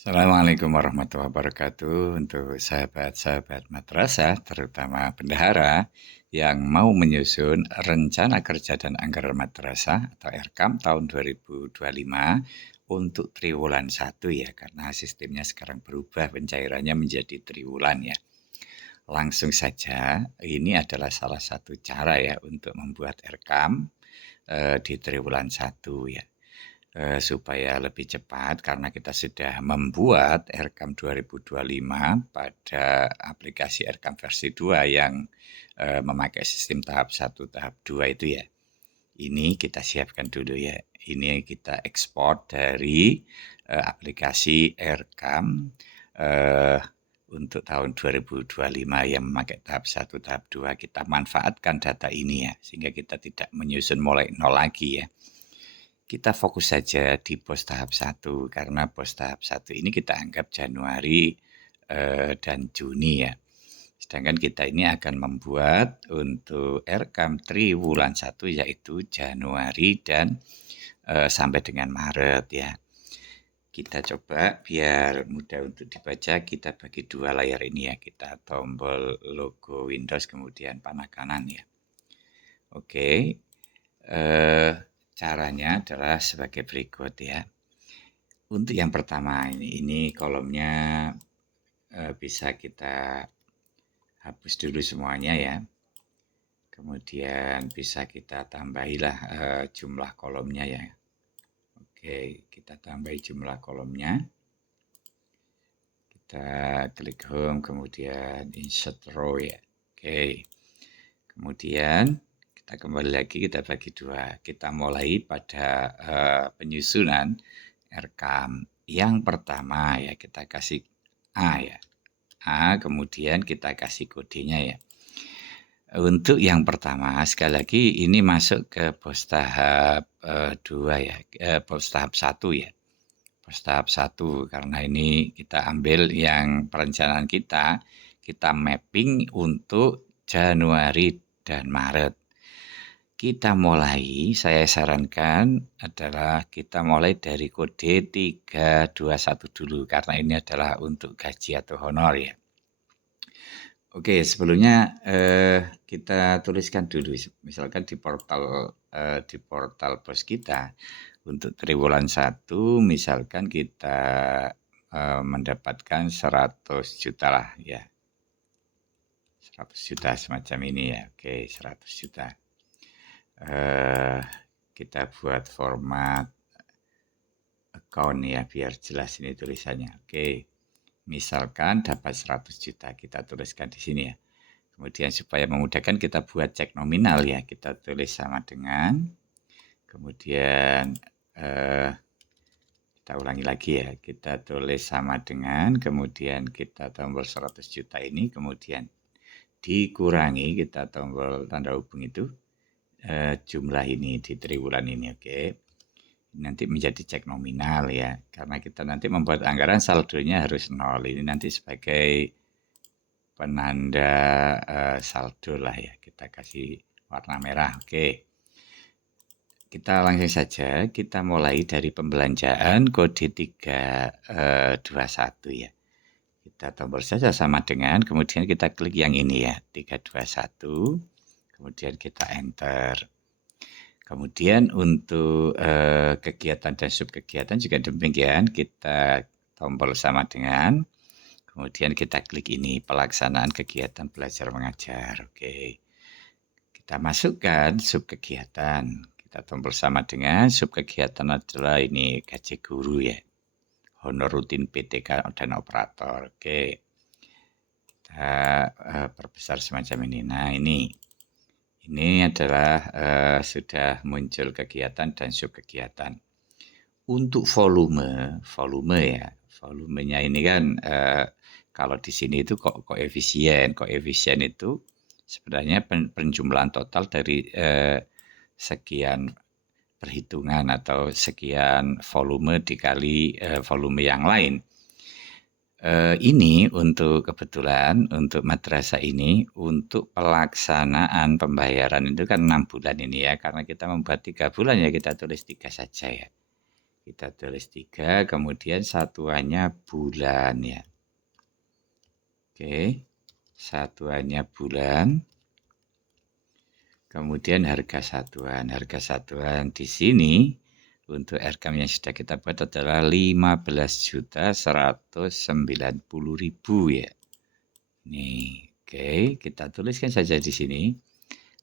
Assalamualaikum warahmatullahi wabarakatuh untuk sahabat-sahabat madrasah, terutama bendahara yang mau menyusun rencana kerja dan anggaran madrasah atau RKAM tahun 2025 untuk triwulan 1 ya, karena sistemnya sekarang berubah pencairannya menjadi triwulan ya. Langsung saja, ini adalah salah satu cara ya untuk membuat RKAM di triwulan 1 ya. Supaya lebih cepat karena kita sudah membuat RKAM 2025 pada aplikasi RKAM versi 2 yang memakai sistem tahap 1, tahap 2 itu ya. Ini kita siapkan dulu ya. Ini kita ekspor dari aplikasi RKAM untuk tahun 2025 yang memakai tahap 1, tahap 2. Kita manfaatkan data ini ya, sehingga kita tidak menyusun mulai nol lagi ya. Kita fokus saja di pos tahap 1 karena pos tahap 1 ini kita anggap Januari dan Juni ya. Sedangkan kita ini akan membuat untuk RKAM triwulan 1 yaitu Januari dan sampai dengan Maret ya. Kita coba biar mudah untuk dibaca, kita bagi dua layar ini ya. Kita tombol logo Windows kemudian panah kanan ya. Oke. Caranya adalah sebagai berikut ya. Untuk yang pertama ini kolomnya bisa kita hapus dulu semuanya ya. Kemudian bisa kita tambahilah jumlah kolomnya ya. Oke, kita tambahi jumlah kolomnya. Kita klik home, kemudian insert row ya. Oke, kemudian kita kembali lagi, kita bagi dua. Kita mulai pada penyusunan RKAM. Yang pertama ya, kita kasih A ya. A, kemudian kita kasih kodenya ya. Untuk yang pertama, sekali lagi ini masuk ke pos tahap 2 ya, pos tahap 1 ya. Pos tahap 1, karena ini kita ambil yang perencanaan kita mapping untuk Januari dan Maret. Kita mulai, saya sarankan adalah kita mulai dari kode 321 dulu, karena ini adalah untuk gaji atau honor ya. Oke, sebelumnya kita tuliskan dulu, misalkan di portal pos kita untuk triwulan 1, misalkan kita mendapatkan 100 juta lah ya, 100 juta semacam ini ya. Oke, 100 juta. Kita buat format account ya, biar jelas ini tulisannya. Oke. Misalkan dapat 100 juta, kita tuliskan di sini ya. Kemudian supaya memudahkan kita buat cek nominal ya, kita tulis sama dengan, kemudian kita ulangi lagi ya, kita tulis sama dengan, kemudian kita tombol 100 juta ini, kemudian dikurangi, kita tombol tanda hubung itu, jumlah ini di triwulan ini, oke. Nanti menjadi cek nominal ya, karena kita nanti membuat anggaran saldonya harus 0. Ini nanti sebagai penanda saldo lah ya, kita kasih warna merah. Oke, kita langsung saja, kita mulai dari pembelanjaan kode 321 ya. Kita tombol saja sama dengan, kemudian kita klik yang ini ya, 321, kemudian kita enter. Kemudian untuk kegiatan dan subkegiatan juga demikian, kita tombol sama dengan, kemudian kita klik ini pelaksanaan kegiatan belajar mengajar. Oke, kita masukkan subkegiatan, kita tombol sama dengan, subkegiatan adalah ini gaji guru ya, honor rutin PTK dan operator. Oke, kita perbesar semacam ini. Nah ini adalah sudah muncul kegiatan dan subkegiatan. Untuk volume ya, volumenya ini kan kalau di sini itu koefisien itu sebenarnya penjumlahan total dari sekian perhitungan atau sekian volume dikali volume yang lain. Ini untuk kebetulan untuk madrasah ini untuk pelaksanaan pembayaran itu kan 6 bulan ini ya, karena kita membuat 3 bulan ya, kita tulis 3 saja ya. Kita tulis 3, kemudian satuannya bulan ya. Oke, satuannya bulan. Kemudian harga satuan. Harga satuan di sini untuk RKAM yang sudah kita buat adalah 15.190.000 ya. Nih, oke, kita tuliskan saja di sini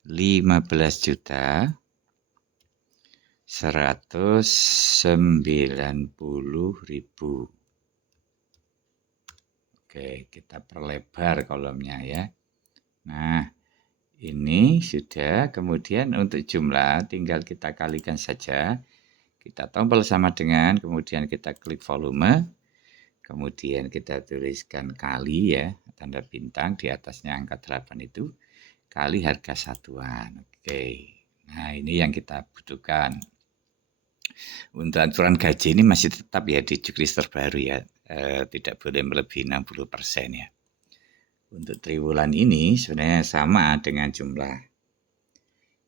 15.190.000. Oke, kita perlebar kolomnya ya. Nah, ini sudah. Kemudian untuk jumlah tinggal kita kalikan saja. Kita tombol sama dengan, kemudian kita klik volume. Kemudian kita tuliskan kali ya, tanda bintang di atasnya angka 8 itu. Kali harga satuan. Oke. Nah, ini yang kita butuhkan. Untuk aturan gaji ini masih tetap ya di juknis terbaru ya. Tidak boleh melebihi 60% ya. Untuk triwulan ini sebenarnya sama dengan jumlah.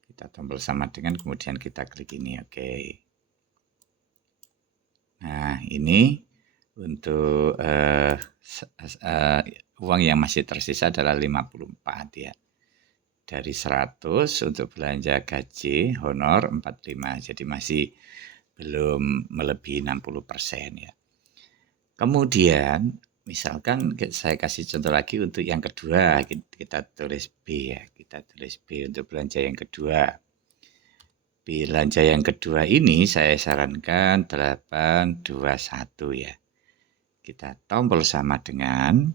Kita tombol sama dengan, kemudian kita klik ini. Oke. Nah, ini untuk uang yang masih tersisa adalah 54 ya. Dari 100 untuk belanja gaji honor 45. Jadi masih belum melebihi 60% ya. Kemudian misalkan saya kasih contoh lagi untuk yang kedua, kita tulis B ya. Kita tulis B untuk belanja yang kedua. Belanja yang kedua ini saya sarankan 821 ya. Kita tombol sama dengan,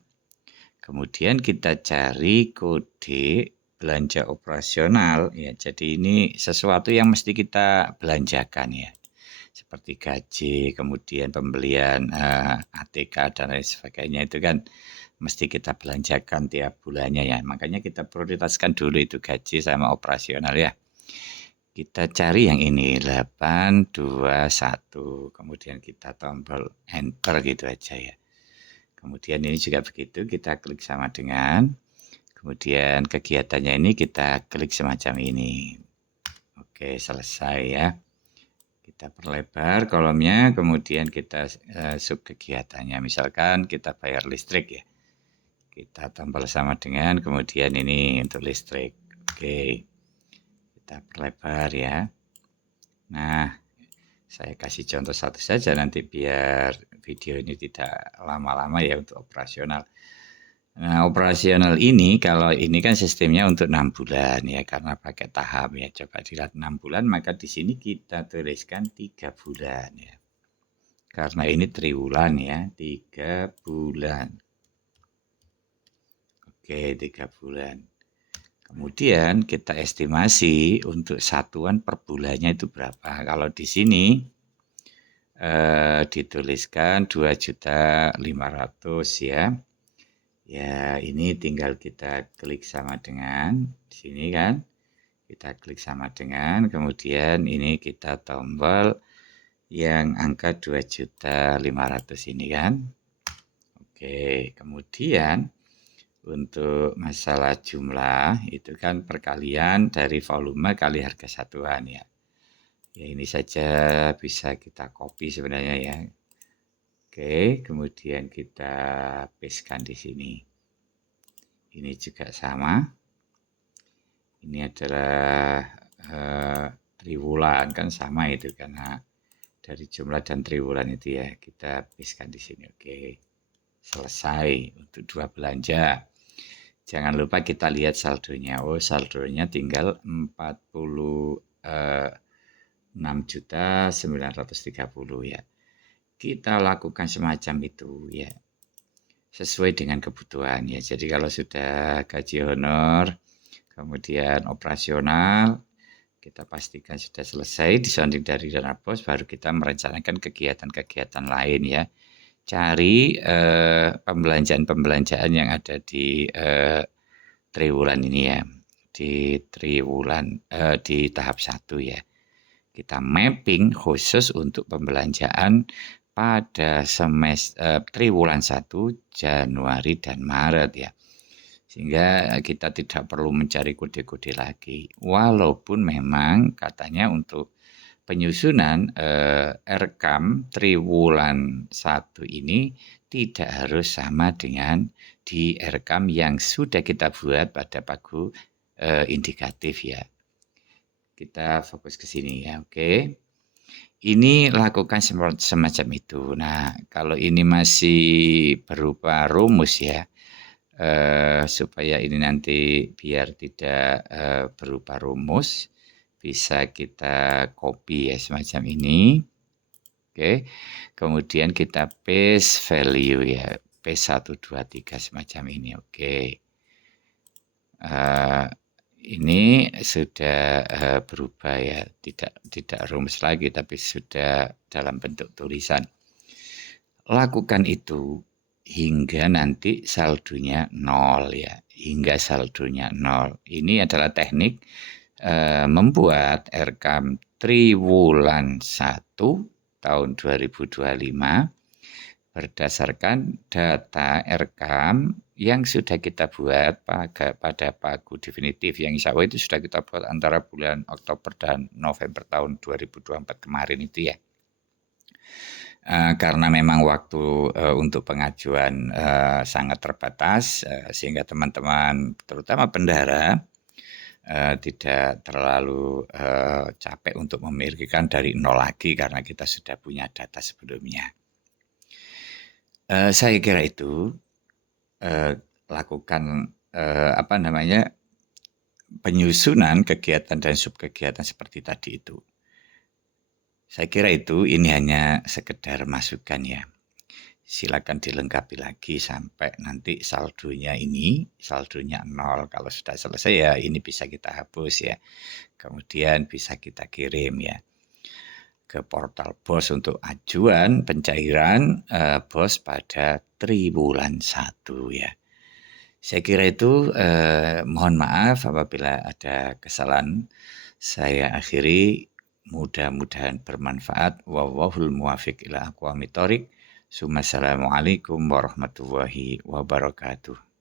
kemudian kita cari kode belanja operasional ya. Jadi ini sesuatu yang mesti kita belanjakan ya. Seperti gaji, kemudian pembelian ATK dan lain sebagainya itu kan mesti kita belanjakan tiap bulannya ya. Makanya kita prioritaskan dulu itu gaji sama operasional ya. Kita cari yang ini 821. Kemudian kita tombol enter gitu aja ya. Kemudian ini juga begitu, kita klik sama dengan. Kemudian kegiatannya ini kita klik semacam ini. Oke, selesai ya. Kita perlebar kolomnya, kemudian kita sub kegiatannya. Misalkan kita bayar listrik ya. Kita tombol sama dengan, kemudian ini untuk listrik. Oke, kita perlebar ya. Nah, saya kasih contoh satu saja nanti biar video ini tidak lama-lama ya untuk operasional. Nah, operasional ini kalau ini kan sistemnya untuk 6 bulan ya, karena pakai tahap ya. Coba dilihat 6 bulan, maka di sini kita tuliskan 3 bulan ya. Karena ini triwulan ya, 3 bulan. Oke, 3 bulan. Kemudian kita estimasi untuk satuan per bulannya itu berapa. Kalau di sini dituliskan 2.500.000 ya. Ya, ini tinggal kita klik sama dengan di sini kan. Kita klik sama dengan, kemudian ini kita tombol yang angka 2.500.000 ini kan. Oke, kemudian untuk masalah jumlah itu kan perkalian dari volume kali harga satuan ya. Ya ini saja bisa kita copy sebenarnya ya. Oke, kemudian kita pastekan di sini. Ini juga sama. Ini adalah triwulan kan sama itu karena dari jumlah dan triwulan itu ya. Kita pastekan di sini. Oke. Selesai untuk 2 belanja. Jangan lupa kita lihat saldonya. Oh, saldonya tinggal 46.930 ya. Kita lakukan semacam itu ya. Sesuai dengan kebutuhan ya. Jadi kalau sudah gaji honor, kemudian operasional, kita pastikan sudah selesai disonding dari dana pos, baru kita merencanakan kegiatan-kegiatan lain ya. Cari pembelanjaan-pembelanjaan yang ada di triwulan ini ya, di triwulan di tahap 1 ya. Kita mapping khusus untuk pembelanjaan pada semester triwulan 1 Januari dan Maret ya. Sehingga kita tidak perlu mencari kode-kode lagi. Walaupun memang katanya untuk penyusunan Erkam triwulan 1 ini tidak harus sama dengan di Erkam yang sudah kita buat pada pagu indikatif ya. Kita fokus ke sini ya, oke. Ini lakukan semacam itu. Nah, kalau ini masih berupa rumus ya, supaya ini nanti biar tidak berupa rumus, bisa kita copy ya semacam ini. Oke, kemudian kita paste value ya, P1, 2, 3 semacam ini. Oke. Ini sudah berubah ya, tidak rumus lagi tapi sudah dalam bentuk tulisan. Lakukan itu hingga nanti saldonya 0 ya, hingga saldonya 0. Ini adalah teknik membuat Erkam triwulan 1 tahun 2025 berdasarkan data Erkam yang sudah kita buat pada pagu definitif yang insya Allah itu sudah kita buat antara bulan Oktober dan November tahun 2024 kemarin itu ya. Karena memang waktu untuk pengajuan sangat terbatas, sehingga teman-teman terutama bendahara tidak terlalu capek untuk memikirkan dari nol lagi karena kita sudah punya data sebelumnya. Saya kira itu lakukan penyusunan kegiatan dan subkegiatan seperti tadi itu. Saya kira ini hanya sekedar masukan ya. Silakan dilengkapi lagi sampai nanti saldonya 0. Kalau sudah selesai ya ini bisa kita hapus ya. Kemudian bisa kita kirim ya ke portal BOS untuk ajuan pencairan BOS pada triwulan 1 ya. Saya kira itu mohon maaf apabila ada kesalahan. Saya akhiri, mudah-mudahan bermanfaat. Wallahul muwaffiq ila aqwamit thoriq. Assalamualaikum warahmatullahi wabarakatuh.